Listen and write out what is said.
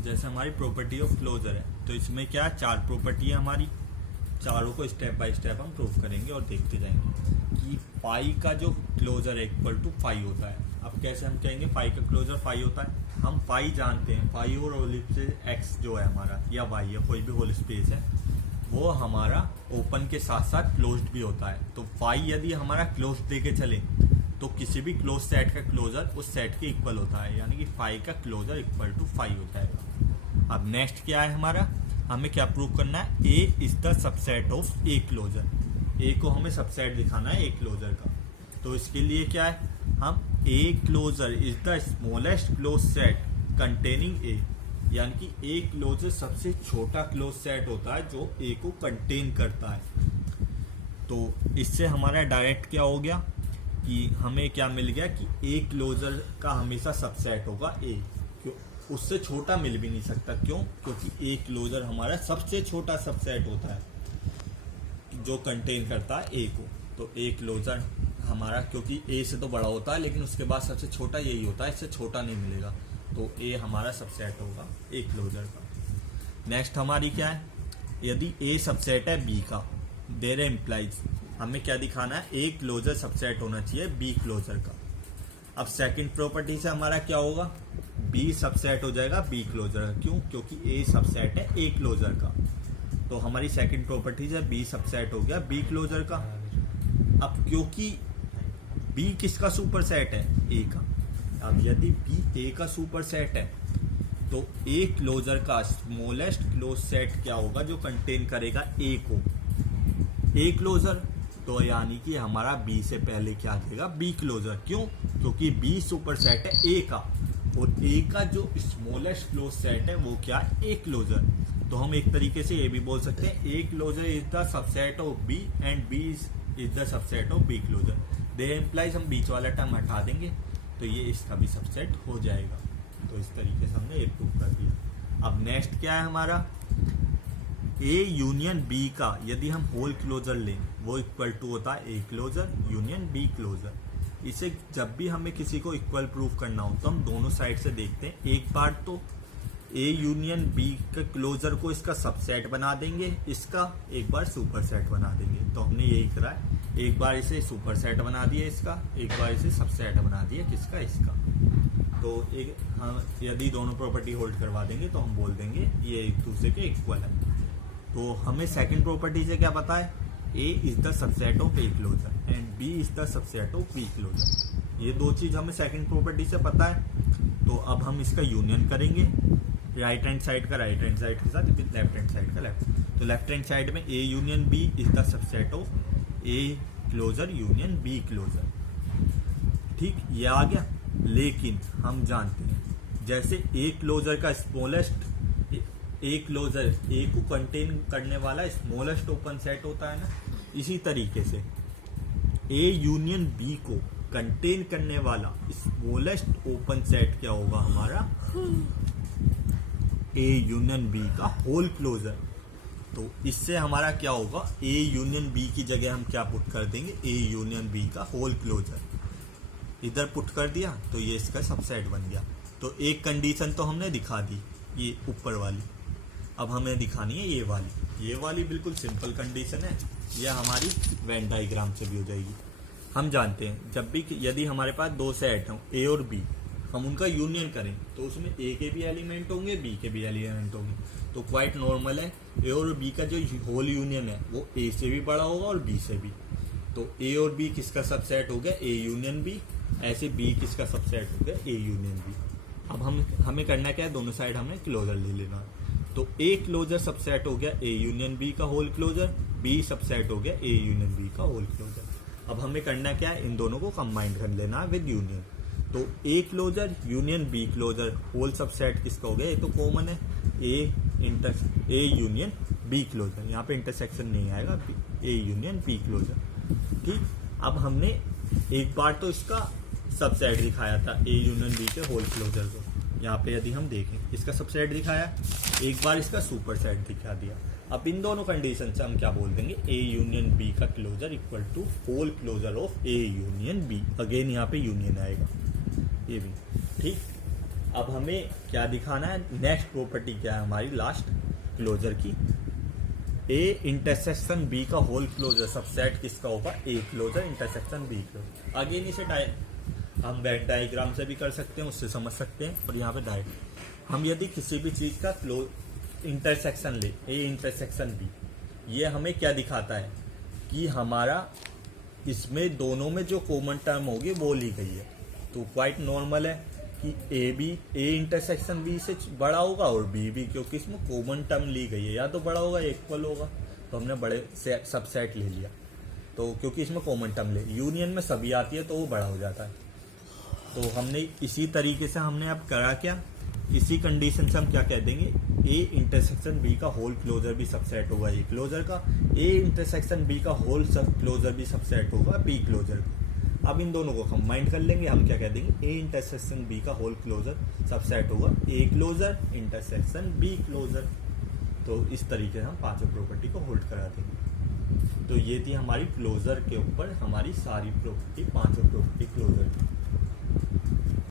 जैसे हमारी property of closure है, तो इसमें क्या है, 4 प्रॉपर्टी है हमारी। चारों को स्टेप बाय स्टेप हम प्रूव करेंगे और देखते जाएंगे कि फाई का जो क्लोजर है इक्वल टू फाई होता है। अब कैसे हम कहेंगे फाई का क्लोजर फाई होता है? हम फाई जानते हैं, फाई और होल स्पेस एक्स जो है हमारा या वाई या कोई भी होल स्पेस है वो हमारा ओपन के साथ साथ क्लोज्ड भी होता है। तो फाई यदि हमारा क्लोज्ड देके चले तो किसी भी क्लोज सेट का क्लोजर उस सेट के इक्वल होता है, यानी कि फाई का क्लोजर इक्वल टू फाई होता है। अब नेक्स्ट क्या है हमारा, हमें क्या प्रूव करना है, A is the subset of A closure. A को हमें सबसेट दिखाना है ए क्लोजर का। तो इसके लिए क्या है, हम A closure is the smallest close set containing A, यानी कि ए क्लोजर सबसे छोटा क्लोज सेट होता है जो ए को कंटेन करता है। तो इससे हमारा डायरेक्ट क्या हो गया कि हमें क्या मिल गया कि ए क्लोजर का हमेशा सबसेट होगा ए, क्यों, उससे छोटा मिल भी नहीं सकता। क्यों? क्योंकि ए क्लोजर हमारा सबसे छोटा सबसेट होता है जो कंटेन करता है ए को। तो ए क्लोजर हमारा, क्योंकि ए से तो बड़ा होता है लेकिन उसके बाद सबसे छोटा यही होता है, इससे छोटा नहीं मिलेगा। तो ए हमारा सबसेट होगा ए क्लोजर का। नेक्स्ट हमारी क्या है, यदि ए सबसेट है बी का, देयर इम्प्लाइज, हमें क्या दिखाना है, ए क्लोजर सबसेट होना चाहिए बी क्लोजर का। अब सेकंड प्रॉपर्टी से हमारा क्या होगा, बी सबसेट हो जाएगा बी क्लोजर का। क्यों? क्योंकि ए सबसेट है ए क्लोजर का। तो हमारी सेकंड प्रॉपर्टी से बी सबसेट हो गया बी क्लोजर का। अब क्योंकि बी किसका सुपर सेट है, ए का। अब यदि बी ए का सुपर सेट है तो ए क्लोजर का स्मॉलेस्ट क्लोज सेट क्या होगा जो कंटेन करेगा ए को, ए क्लोजर। तो यानी कि हमारा बी से पहले क्या देगा, बी क्लोजर। क्यों? क्योंकि बी सुपर सेट है ए का और ए का जो स्मॉलेस्ट क्लोज सेट है वो क्या है, ए क्लोजर। तो हम एक तरीके से ये भी बोल सकते हैं A closure is the subset of B and B is the subset of B closure. They implies, हम बीच वाला टर्म हटा देंगे तो ये इसका भी सबसेट हो जाएगा। तो इस तरीके से हमने ये प्रूव कर दिया। अब नेक्स्ट क्या है हमारा, ए यूनियन बी का यदि हम होल क्लोजर लें वो इक्वल टू होता है A closure union B closure. इसे जब भी हमें किसी को इक्वल प्रूव करना हो तो हम दोनों साइड से देखते हैं। एक बार तो ए यूनियन बी के क्लोजर को इसका सबसेट बना देंगे इसका, एक बार सुपर सेट बना देंगे। तो हमने यही करा है, एक बार इसे सुपर सेट बना दिया इसका, एक बार इसे सबसेट बना दिया किसका, इसका। तो एक हम यदि दोनों प्रॉपर्टी होल्ड करवा देंगे तो हम बोल देंगे ये एक दूसरे के इक्वल है। तो हमें सेकंड प्रॉपर्टी से क्या पता है, A is the subset of A closure and B is the subset of B closure. ये दो चीज हमें सेकंड प्रॉपर्टी से पता है। तो अब हम इसका यूनियन करेंगे, राइट हैंड साइड का राइट हैंड साइड के साथ, लेफ्ट हैंड साइड का लेफ्ट। तो लेफ्ट हैंड साइड में A union B is the subset of A closure union B closure. ठीक, ये आ गया। लेकिन हम जानते हैं जैसे ए क्लोजर का स्मॉलेस्ट, ए क्लोजर ए को कंटेन करने वाला स्मॉलेस्ट ओपन सेट होता है ना, इसी तरीके से ए यूनियन बी को कंटेन करने वाला स्मॉलेस्ट ओपन सेट क्या होगा हमारा, ए यूनियन बी का होल क्लोजर। तो इससे हमारा क्या होगा, ए यूनियन बी की जगह हम क्या पुट कर देंगे, ए यूनियन बी का होल क्लोजर इधर पुट कर दिया तो ये इसका सबसेट बन गया। तो एक कंडीशन तो हमने दिखा दी ये ऊपर वाली, अब हमें दिखानी है ये वाली। ये वाली बिल्कुल सिंपल कंडीशन है, यह हमारी वेन डायग्राम से भी हो जाएगी। हम जानते हैं जब भी यदि हमारे पास दो सेट हों ए और बी, हम उनका यूनियन करें तो उसमें ए के भी एलिमेंट होंगे बी के भी एलिमेंट होंगे। तो क्वाइट नॉर्मल है ए और बी का जो होल यूनियन है वो ए से भी बड़ा होगा और बी से भी। तो ए और बी किसका सबसेट हो गया, ए यूनियन बी। ऐसे बी किसका सबसेट हो गया, ए यूनियन बी। अब हमें करना क्या है, दोनों साइड हमें क्लोजर ले लेना। तो ए क्लोजर सबसेट हो गया ए यूनियन बी का होल क्लोजर, बी सबसेट हो गया ए यूनियन बी का होल क्लोजर। अब हमें करना क्या है, इन दोनों को कंबाइन कर लेना विद यूनियन। तो A closure union B closure whole subset किसका हो गया, ये तो कॉमन है, ए यूनियन बी क्लोजर। यहाँ पे इंटरसेक्शन नहीं आएगा, ए यूनियन बी क्लोजर। ठीक, अब हमने एक बार तो इसका सबसेट दिखाया था ए यूनियन बी के होल क्लोजर को। यहाँ पे यदि हम देखें इसका सबसेट दिखाया, एक बार इसका सुपर सेट दिखा दिया। अब इन दोनों कंडीशन से हम क्या बोल देंगे, ए यूनियन बी का closure equal to whole closure of A union B. Again यहाँ पे यूनियन आएगा ये भी। ठीक, अब हमें क्या दिखाना है, नेक्स्ट प्रॉपर्टी क्या है हमारी लास्ट क्लोजर की, ए इंटरसेक्शन बी का होल क्लोजर सबसेट किसका होगा, A closure intersection B closure. Again इसे हम वेन डायग्राम से भी कर सकते हैं, उससे समझ सकते हैं, और यहाँ पे डायरेक्ट हम यदि किसी भी चीज का इंटरसेक्शन ले, ए इंटरसेक्शन बी, ये हमें क्या दिखाता है कि हमारा इसमें दोनों में जो कॉमन टर्म होगी वो ली गई है। तो क्वाइट नॉर्मल है कि ए इंटरसेक्शन बी से बड़ा होगा और बी भी, क्योंकि इसमें कॉमन टर्म ली गई है, या तो बड़ा होगा या इक्वल होगा, तो हमने बड़े सबसेट ले लिया। तो क्योंकि इसमें कॉमन टर्म ले, यूनियन में सभी आती है तो वो बड़ा हो जाता है। तो हमने इसी तरीके से हमने अब करा क्या, इसी कंडीशन से हम क्या कह देंगे, ए इंटरसेक्शन बी का होल क्लोजर भी सबसेट होगा ए क्लोजर का, ए इंटरसेक्शन बी का होल सब क्लोजर भी सबसेट होगा बी क्लोजर का। अब इन दोनों को कंबाइन कर लेंगे, हम क्या कह देंगे, ए इंटरसेक्शन बी का होल क्लोजर सबसेट होगा A closure intersection B closure. तो इस तरीके से हम पांचों प्रॉपर्टी को होल्ड करा देंगे। तो ये थी हमारी क्लोजर के ऊपर हमारी सारी प्रॉपर्टी, पांचों प्रॉपर्टी क्लोजर की।